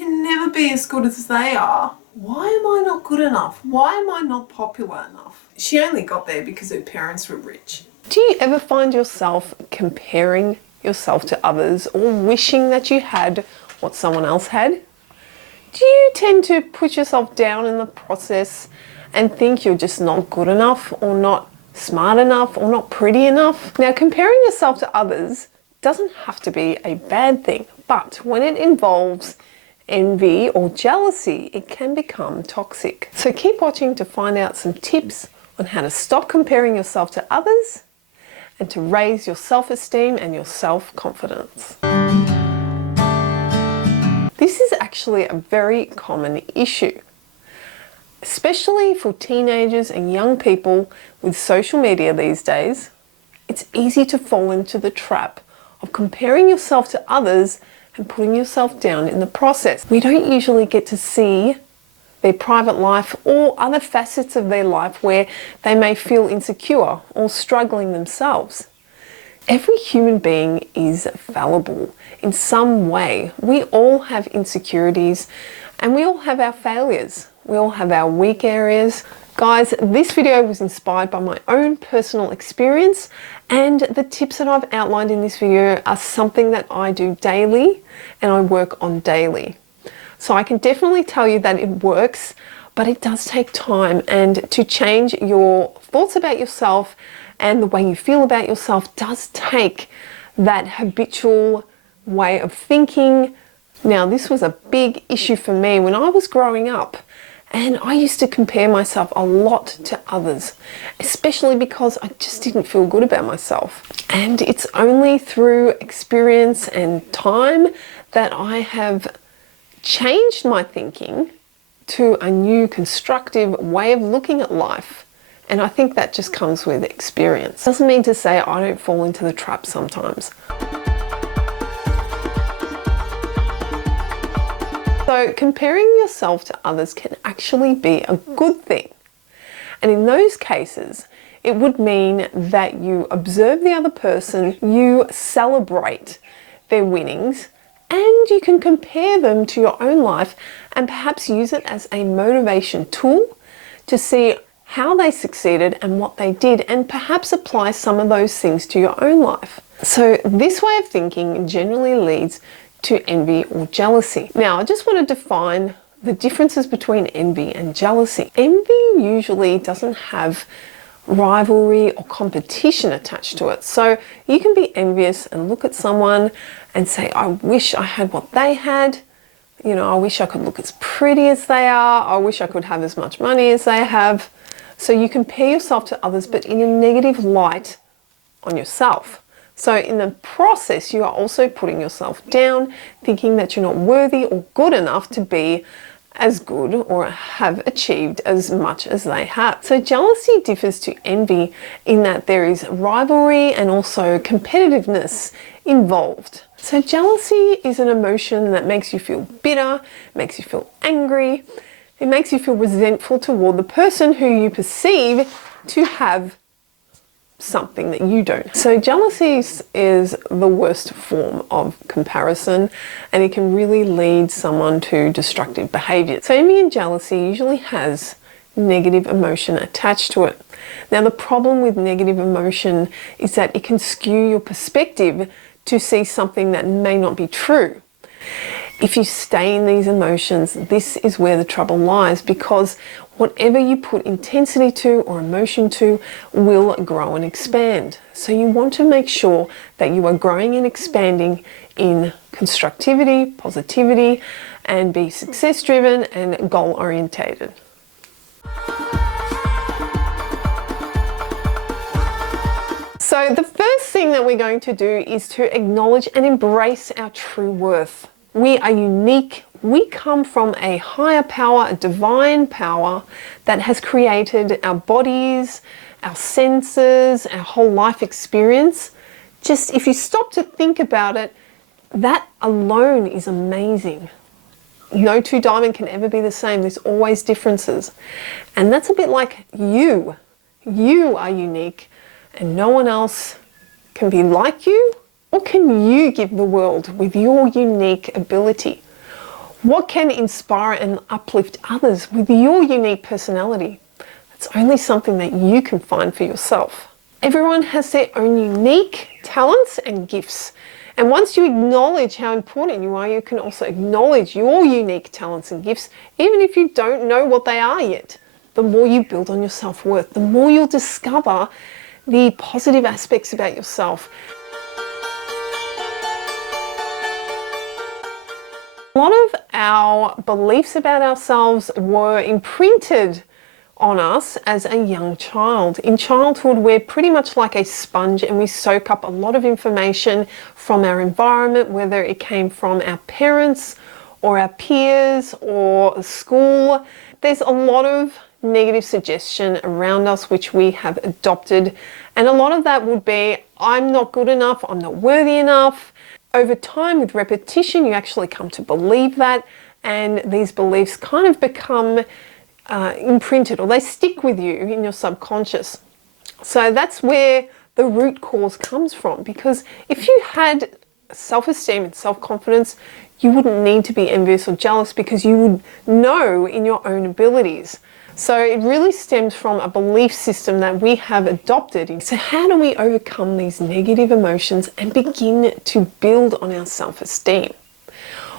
can never be as good as they are. Why am I not good enough? Why am I not popular enough? She only got there because her parents were rich. Do you ever find yourself comparing yourself to others or wishing that you had what someone else had? Do you tend to put yourself down in the process and think you're just not good enough or not smart enough or not pretty enough? Now, comparing yourself to others doesn't have to be a bad thing, but when it involves envy or jealousy, it can become toxic. So keep watching to find out some tips on how to stop comparing yourself to others and to raise your self-esteem and your self-confidence. This is actually a very common issue, especially for teenagers and young people with social media these days. It's easy to fall into the trap of comparing yourself to others and putting yourself down in the process. We don't usually get to see their private life or other facets of their life where they may feel insecure or struggling themselves. Every human being is fallible in some way. We all have insecurities and we all have our failures. We all have our weak areas. Guys, this video was inspired by my own personal experience, and the tips that I've outlined in this video are something that I do daily and I work on daily. So I can definitely tell you that it works, but it does take time, and to change your thoughts about yourself and the way you feel about yourself does take that habitual way of thinking. Now, this was a big issue for me when I was growing up, and I used to compare myself a lot to others, especially because I just didn't feel good about myself. And it's only through experience and time that I have changed my thinking to a new constructive way of looking at life. And I think that just comes with experience. Doesn't mean to say I don't fall into the trap sometimes. So comparing yourself to others can actually be a good thing. And in those cases, it would mean that you observe the other person, you celebrate their winnings, and you can compare them to your own life and perhaps use it as a motivation tool to see how they succeeded and what they did, and perhaps apply some of those things to your own life. So this way of thinking generally leads to envy or jealousy. Now, I just want to define the differences between envy and jealousy. Envy usually doesn't have rivalry or competition attached to it. So you can be envious and look at someone and say, I wish I had what they had. You know, I wish I could look as pretty as they are. I wish I could have as much money as they have. So you compare yourself to others, but in a negative light on yourself. So in the process, you are also putting yourself down, thinking that you're not worthy or good enough to be as good or have achieved as much as they have. So jealousy differs to envy in that there is rivalry and also competitiveness involved. So jealousy is an emotion that makes you feel bitter, makes you feel angry. It makes you feel resentful toward the person who you perceive to have something that you don't. So jealousy is the worst form of comparison, and it can really lead someone to destructive behavior. So envy and jealousy usually has negative emotion attached to it. Now, the problem with negative emotion is that it can skew your perspective to see something that may not be true. If you stay in these emotions, this is where the trouble lies, because whatever you put intensity to or emotion to will grow and expand. So you want to make sure that you are growing and expanding in constructivity, positivity, and be success-driven and goal-orientated. So the first thing that we're going to do is to acknowledge and embrace our true worth. We are unique. We come from a higher power, a divine power that has created our bodies, our senses, our whole life experience. Just if you stop to think about it, that alone is amazing. No two diamonds can ever be the same. There's always differences. And that's a bit like you. You are unique, and no one else can be like you. What can you give the world with your unique ability? What can inspire and uplift others with your unique personality? It's only something that you can find for yourself. Everyone has their own unique talents and gifts. And once you acknowledge how important you are, you can also acknowledge your unique talents and gifts, even if you don't know what they are yet. The more you build on your self-worth, the more you'll discover the positive aspects about yourself. A lot of our beliefs about ourselves were imprinted on us as a young child. In childhood, we're pretty much like a sponge and we soak up a lot of information from our environment, whether it came from our parents or our peers or school. There's a lot of negative suggestion around us which we have adopted, and a lot of that would be, I'm not good enough, I'm not worthy enough. Over time, with repetition, you actually come to believe that, and these beliefs kind of become imprinted, or they stick with you in your subconscious. So that's where the root cause comes from, because if you had self-esteem and self-confidence, you wouldn't need to be envious or jealous because you would know in your own abilities. So it really stems from a belief system that we have adopted. So how do we overcome these negative emotions and begin to build on our self-esteem?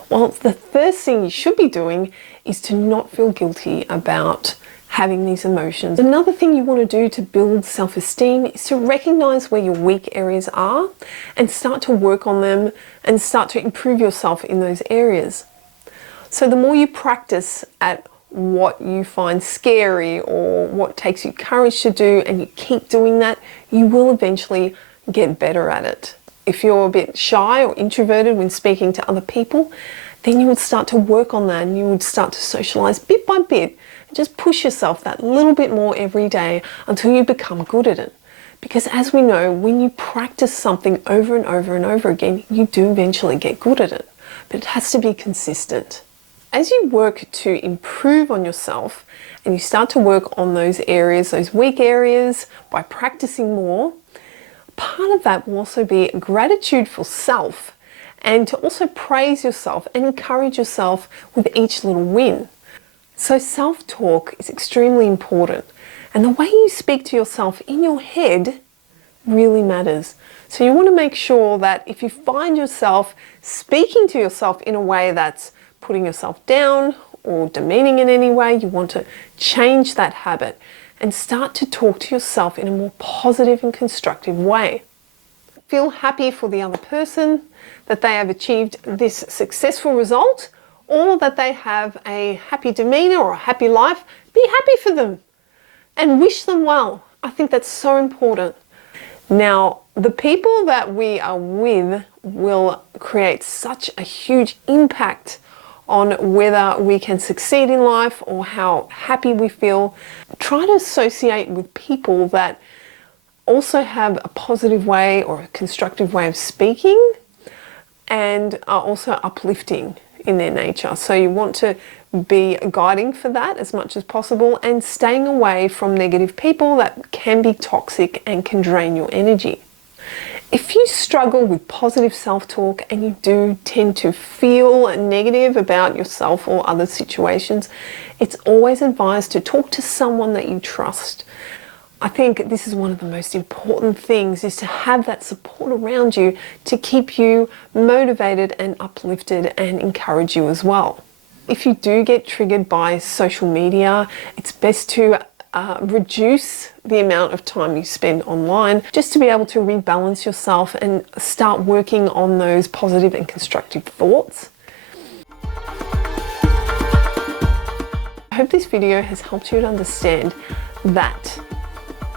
Well, the first thing you should be doing is to not feel guilty about having these emotions. Another thing you want to do to build self-esteem is to recognize where your weak areas are and start to work on them and start to improve yourself in those areas. So the more you practice at what you find scary or what takes you courage to do, and you keep doing that, you will eventually get better at it. If you're a bit shy or introverted when speaking to other people, then you would start to work on that and you would start to socialize bit by bit and just push yourself that little bit more every day until you become good at it. Because as we know, when you practice something over and over and over again, you do eventually get good at it. But it has to be consistent. As you work to improve on yourself and you start to work on those areas, those weak areas, by practicing more, part of that will also be gratitude for self, and to also praise yourself and encourage yourself with each little win. So self-talk is extremely important, and the way you speak to yourself in your head really matters. So you want to make sure that if you find yourself speaking to yourself in a way that's putting yourself down or demeaning in any way, you want to change that habit and start to talk to yourself in a more positive and constructive way. Feel happy for the other person that they have achieved this successful result, or that they have a happy demeanor or a happy life. Be happy for them and wish them well. I think that's so important. Now, the people that we are with will create such a huge impact on whether we can succeed in life or how happy we feel. Try to associate with people that also have a positive way or a constructive way of speaking and are also uplifting in their nature. So you want to be guiding for that as much as possible and staying away from negative people that can be toxic and can drain your energy. If you struggle with positive self-talk and you do tend to feel negative about yourself or other situations, it's always advised to talk to someone that you trust. I think this is one of the most important things, is to have that support around you to keep you motivated and uplifted and encourage you as well. If you do get triggered by social media, it's best to reduce the amount of time you spend online, just to be able to rebalance yourself and start working on those positive and constructive thoughts. I hope this video has helped you to understand that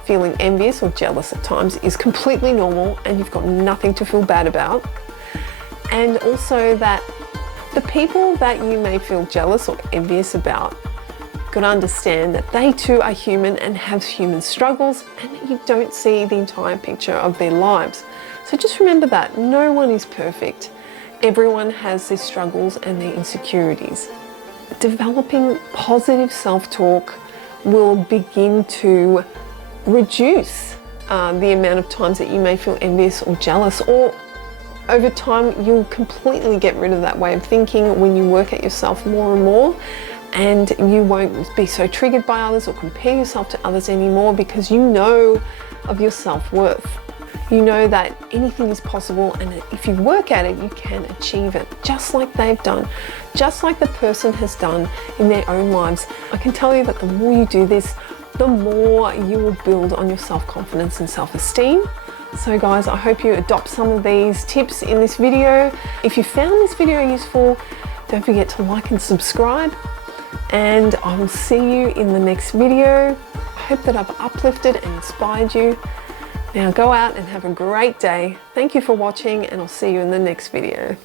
feeling envious or jealous at times is completely normal and you've got nothing to feel bad about. And also that the people that you may feel jealous or envious about, got to understand that they too are human and have human struggles, and that you don't see the entire picture of their lives. So just remember that no one is perfect. Everyone has their struggles and their insecurities. Developing positive self-talk will begin to reduce the amount of times that you may feel envious or jealous, or Over time, you'll completely get rid of that way of thinking when you work at yourself more and more, and you won't be so triggered by others or compare yourself to others anymore, because you know of your self-worth. You know that anything is possible, and if you work at it, you can achieve it, just like they've done, just like the person has done in their own lives. I can tell you that the more you do this, the more you will build on your self-confidence and self-esteem. So guys, I hope you adopt some of these tips in this video. If you found this video useful, don't forget to like and subscribe, and I will see you in the next video. I hope that I've uplifted and inspired you. Now go out and have a great day. Thank you for watching, and I'll see you in the next video.